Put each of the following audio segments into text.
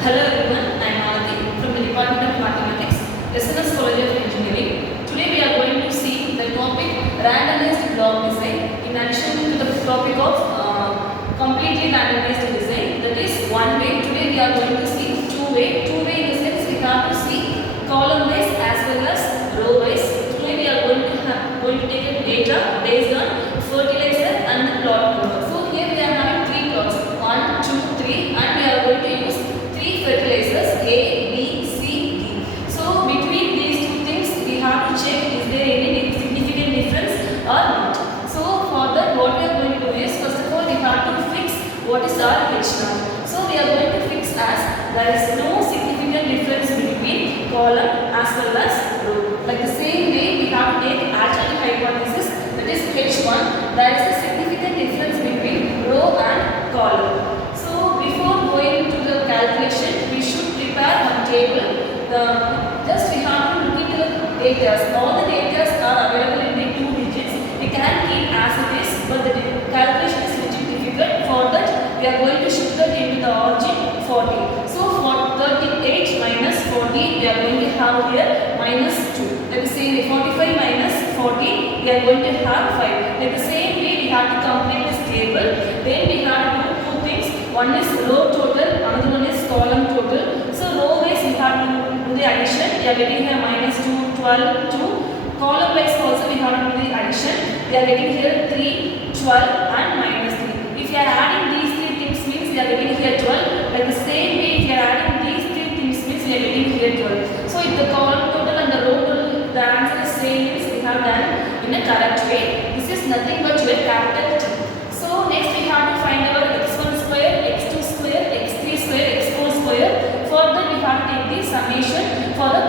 Hello everyone, I am Anandi from the Department of Mathematics, SNS College of Engineering. Today we are going to see the topic randomized block design in addition to the topic of completely randomized design, that is one way. Today we are going to see two way. Two way in the sense we have to see column wise as well as row wise. Today we are going to take a data based on fertilizer and the plot number. So here we are having three plots, 1, 2, 3, and we are going to use three fertilizers A, B, C, D. So between these two things we have to check is there any significant difference or not. So for that what we are going to do is first of all we have to fix what is our H naught. So we are going to fix as there is no significant difference between column as well as row. Like the same way we have to take alternate hypothesis, that is H1, there is a significant difference between row and column. So before going to the calculation, we should prepare one table. Just we have to look into the data. All the data are available in the 2 digits. We can keep as it is, but the calculation is little difficult. For that, we are going to shift that into the origin 40. So for 38 minus 40, we are going to have here minus 2. Like the same way, 45 minus 40, we are going to have 5. Like the same way, we have to complete this table. Then we have to do two things. One is row total, another one is column total. So row wise we have to do the addition. We are getting here minus 2, 12, 2. Column wise also we have to do the addition. We are getting here 3, 12 and minus 3. If you are adding these three things means we are getting here 12. Like the same way if you are adding these three things means we are getting here 12. So if the column total and the row total, the answer is same means we have done in a correct way. This is nothing but your capital T. So next we have to find our x1 square, x2 square, x3 square, x4 square. Further we have to take the summation for the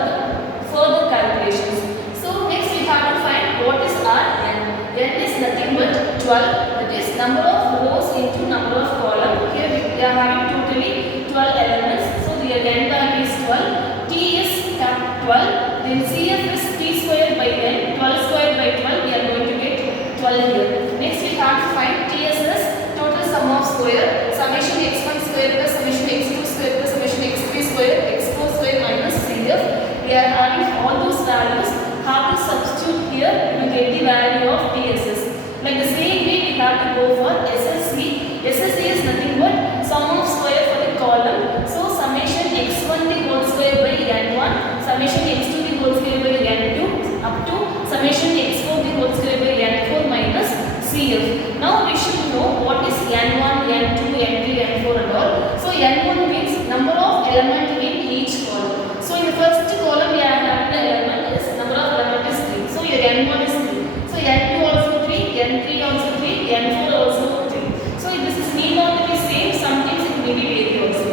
further calculations. So next we have to find what is our n. N is nothing but 12. That is number of rows into number of columns. Here we are having totally 12 elements. So the n value is 12. T is 12. Then CF is t square by n. 12 square by 12. We are going to get 12 here. Next we have to find TSS, total sum of square, summation x1 square plus summation x2 square plus summation x3 square, x4 square minus CF. We are having all those values. How to substitute here to get the value of TSS. Like the same way we have to go for SSC. SSC is nothing but sum of square for the column. So summation x1 the whole square by n1, summation x2 the whole square by n2 up to summation x4 the whole square by n4 minus CF. Now we should know what is n1, n2, n3, n4 and all. So n1 means number of element in each column. So in the first column we are having the element is number of element is 3. So your n1 is 3. So n2 also 3, n3 also 3, n4 also 3. So this is need not to be same. Sometimes it may be vary also.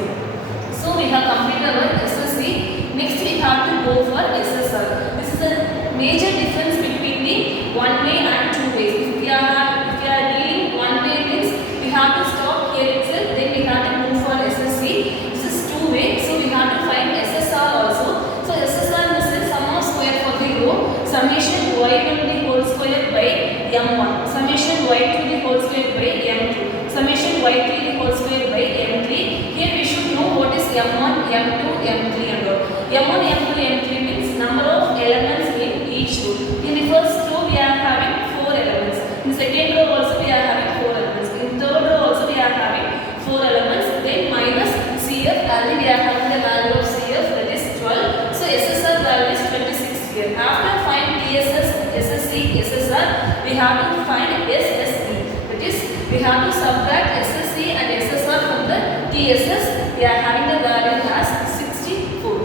So we have completed our SSC. Next we have to go for SSR. This is a major difference between the one way and two ways. If we are dealing one way means we have to stop here itself. Then we have to move for SSC. This is two way. So we have to find SSR also. So SSR is sum of square for the row. Summation y1 the whole square by m1. Summation y2 the whole square by m2. Summation y3 the whole square by m3. Here we should know what is m1, m2, m3 and all. m1, m2, m3 means number of elements in each row. In the first row we are having 4 elements. In the second row also we are having 4 elements. In third row also we are having 4 elements. Then minus CF and then we are having the value of CF, that is 12. So SSR value is 26 here. After find TSS, SSC, SSR, we have to find SSE. That is we have to subtract SSC and SSR from the TSS. We are having the value as 64.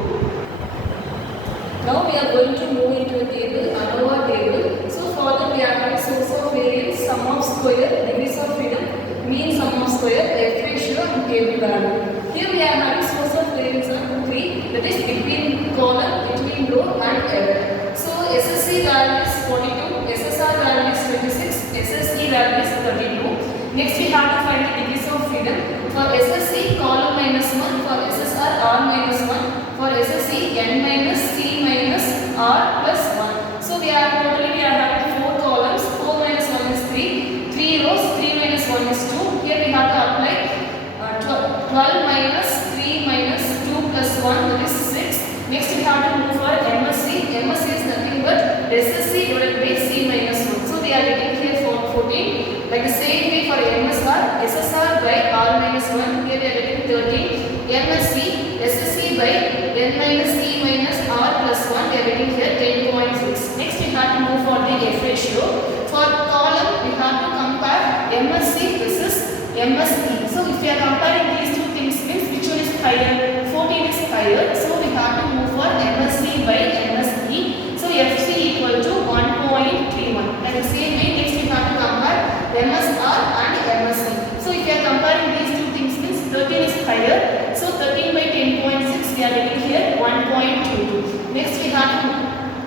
Now we are going to move into a table, ANOVA table. So for that we are having source of variance, sum of square, degrees of freedom, mean sum of square, F ratio and table value. Here we are having source of variance on 3, that is between column, between row and element. So SSC value is 42, SSR value is 26, SSE value is 32. Next we have to find the degrees of freedom. For SSC, column minus 1, for SSR, R minus 1, for SSE, N minus C minus R plus 1. So we are having 4 columns, 4 minus 1 is 3, 3 rows, 3 minus 1 is 2. Here we have to apply 12 minus 3 minus 2 1 that is 6. Next we have to move for MSC. MSC is nothing but SSC divided by C minus 1. So they are getting here for 14. Like the same way for MSR, SSR by R minus 1. Here we are getting 13. MSC, SSC by N minus E minus R plus 1. We are getting here 10.6. Next we have to move for the F ratio. For column we have to compare MSC versus MSE. So if we are comparing these two things means which one is higher? 14 is higher. So we have to move for MSC by MSE. So FC equal to 1.31. Like the same way next we have to compare MSR and MSE. So if we are comparing these two things means 13 is higher. So 13 by 10.6 we are getting here 1.22. Next we have to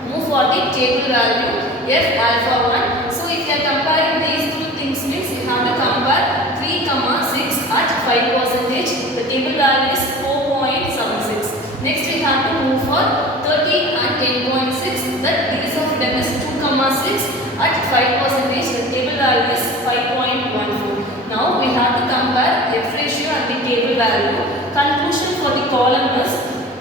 move for the table value F alpha 1. So if we are comparing these two things means we have to compare 3, 6 at 5%. The table value is 4.76. Next we have to move for 13 and 10.6. The degrees of freedom is 2, 6 at 5%. The table value is 5.14. Now we have to compare F ratio and the table value. Conclusion for the column is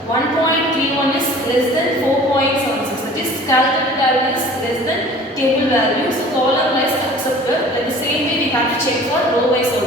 1.31 is less than 4.76. That is calculated value is less than table value. So column wise accepted. Like the same way we have to check for row wise also.